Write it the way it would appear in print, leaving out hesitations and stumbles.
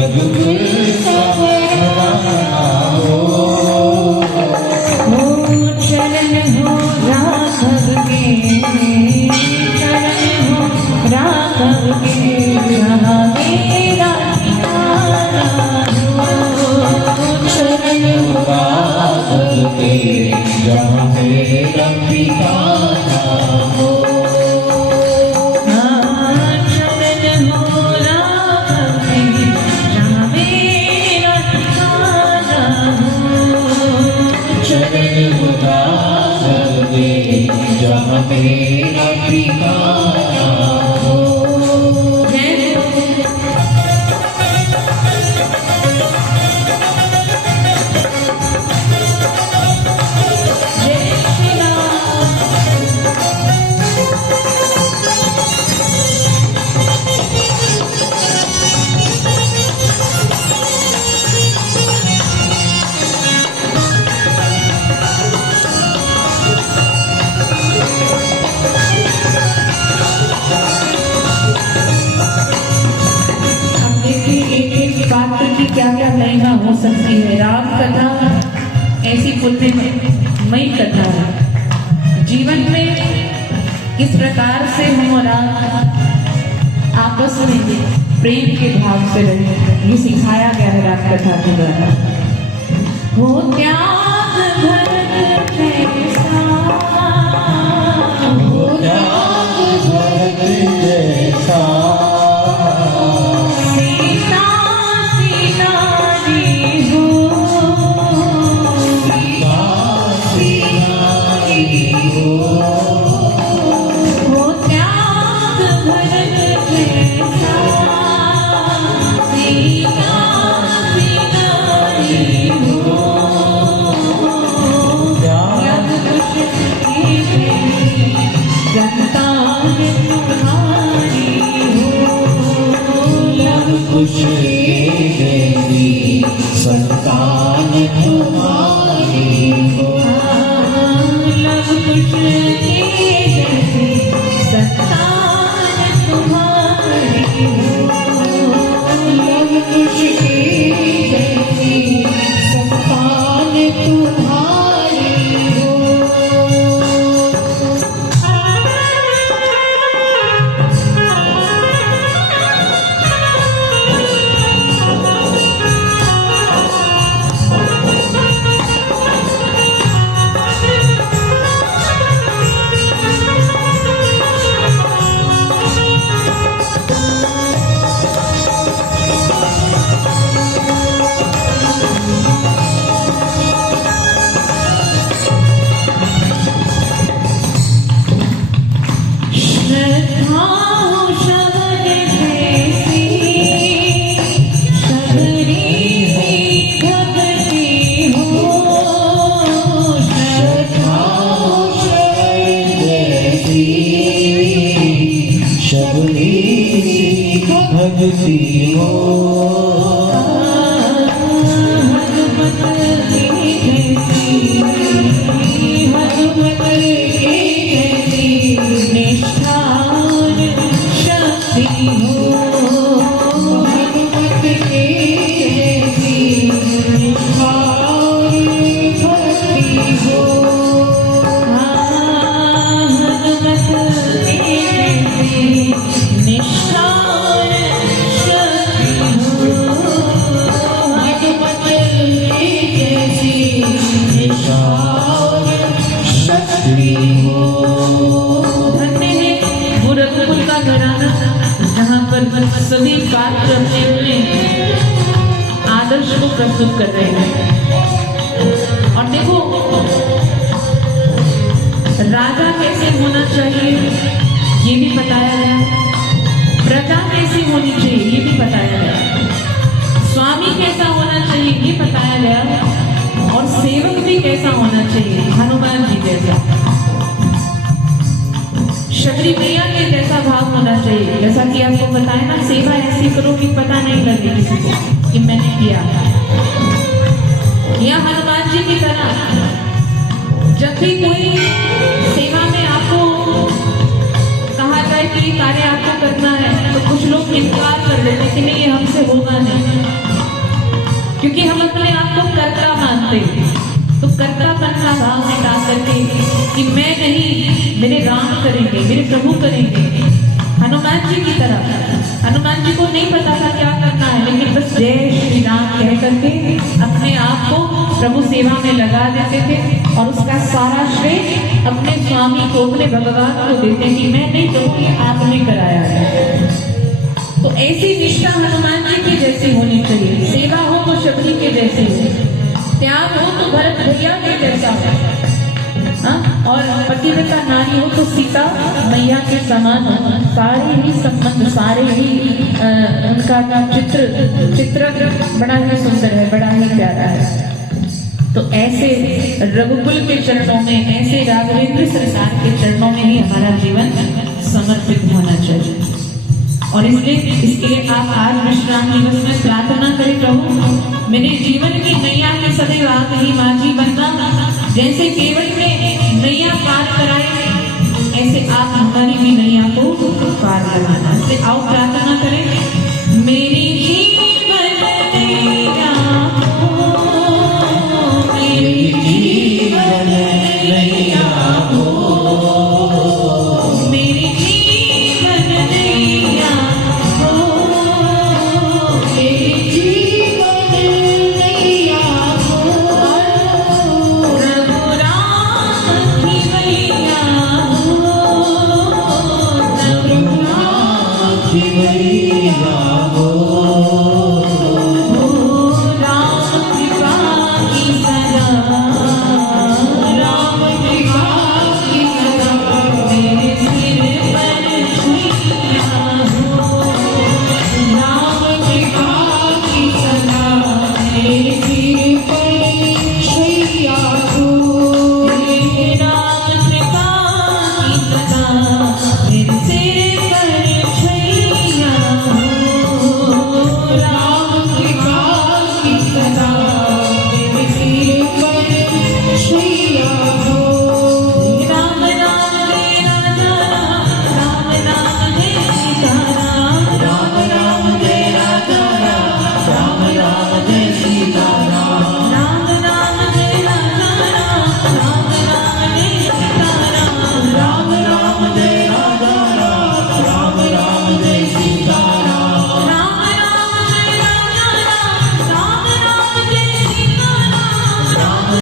रघुकुल संवरना हो। चरण हो राघव के, चरण हो राघव के, जहाँ मेरा ठिकाना हो। चरण हो राघव के, जहाँ मेरा ठिकाना हो। चरण हो राघव के, जहाँ मेरा ठिकाना हो। चरण हो राघव के, जहाँ मेरा ठिकाना हो। क्या क्या महिमा हो सकती है। राम कथा ऐसी पुण्यमयी कथा है। जीवन में किस प्रकार से हम और आप आपस में प्रेम के भाव से रहे, ये सिखाया गया है राम कथा के द्वारा। हो त्याग भरत जैसा, हो त्याग भरत जैसा, कुछ जैसी संतान तुम्हारी हो। लव कुश जैसी संतान तुम्हारी हो। लव कुश जैसी संतान तुम्हारी हो। शबरी भक्ति हो। हनुमत की जैसी निष्ठार शक्ति हो। हनुमत की जैसी निष्ठार भक्ति हो। हनुमत की जैसी निष्ठार शक्ति हो। हनुमत की जैसी निष्ठार शक्ति हो। धन्य है वो रघुकुल का घराना, जहाँ पर सभी पात्र अपने अपने आदर्श को प्रस्तुत कर रहे हैं। और देखो, राजा कैसे होना चाहिए ये भी बताया गया, प्रजा कैसी होनी चाहिए ये भी बताया गया, स्वामी कैसा होना चाहिए ये बताया गया, और सेवक भी कैसा होना चाहिए, हनुमान जी जैसा, शबरी मैया के जैसा भाव होना चाहिए। जैसा कि आपको बताया ना, सेवा ऐसी करो कि पता नहीं लगे किसी को कि मैंने किया। या हनुमान जी की तरह जब भी कोई सेवा में आपको कहा जाए कि कार्य आपको करना है, तो कुछ लोग इनकार कर देते कि नहीं, ये हमसे होगा नहीं। क्योंकि हम अपने आप को कर्ता मानते हैं। तो कर्तापन का भाव मिटा करके कि मैं नहीं, मेरे राम करेंगे, मेरे प्रभु करेंगे। हनुमान जी की तरह, हनुमान जी को नहीं पता था क्या करना है, लेकिन बस जय श्री राम कह करके अपने आप को प्रभु सेवा में लगा देते थे और उसका सारा श्रेय अपने स्वामी को, अपने भगवान को देते कि मैं नहीं, प्रभु ये आपने कराया है। तो ऐसी निष्ठा हनुमान जी की जैसी होनी चाहिए। सेवा हो तो शबरी के जैसे हो, त्याग हो तो भरत भैया के जैसा हो, और पतिव्रता नारी हो तो सीता मैया के समान हो। सारे ही संबंध, सारे ही उनका चित्र बड़ा ही सुंदर है, बड़ा ही प्यारा है। तो ऐसे रघुकुल के चरणों में, ऐसे राघवेंद्र सरकार के चरणों में ही हमारा जीवन समर्पित होना चाहिए। और इसलिए इसके लिए आप आज विश्राम दिवस में प्रार्थना करें, प्रभु मेरे जीवन की नैया के सदैव आप ही माझी बनना। जैसे केवल में नैया पार कराए, ऐसे आप हमारी भी नैया को पार लगाना। इसलिए आओ प्रार्थना करें। मेरी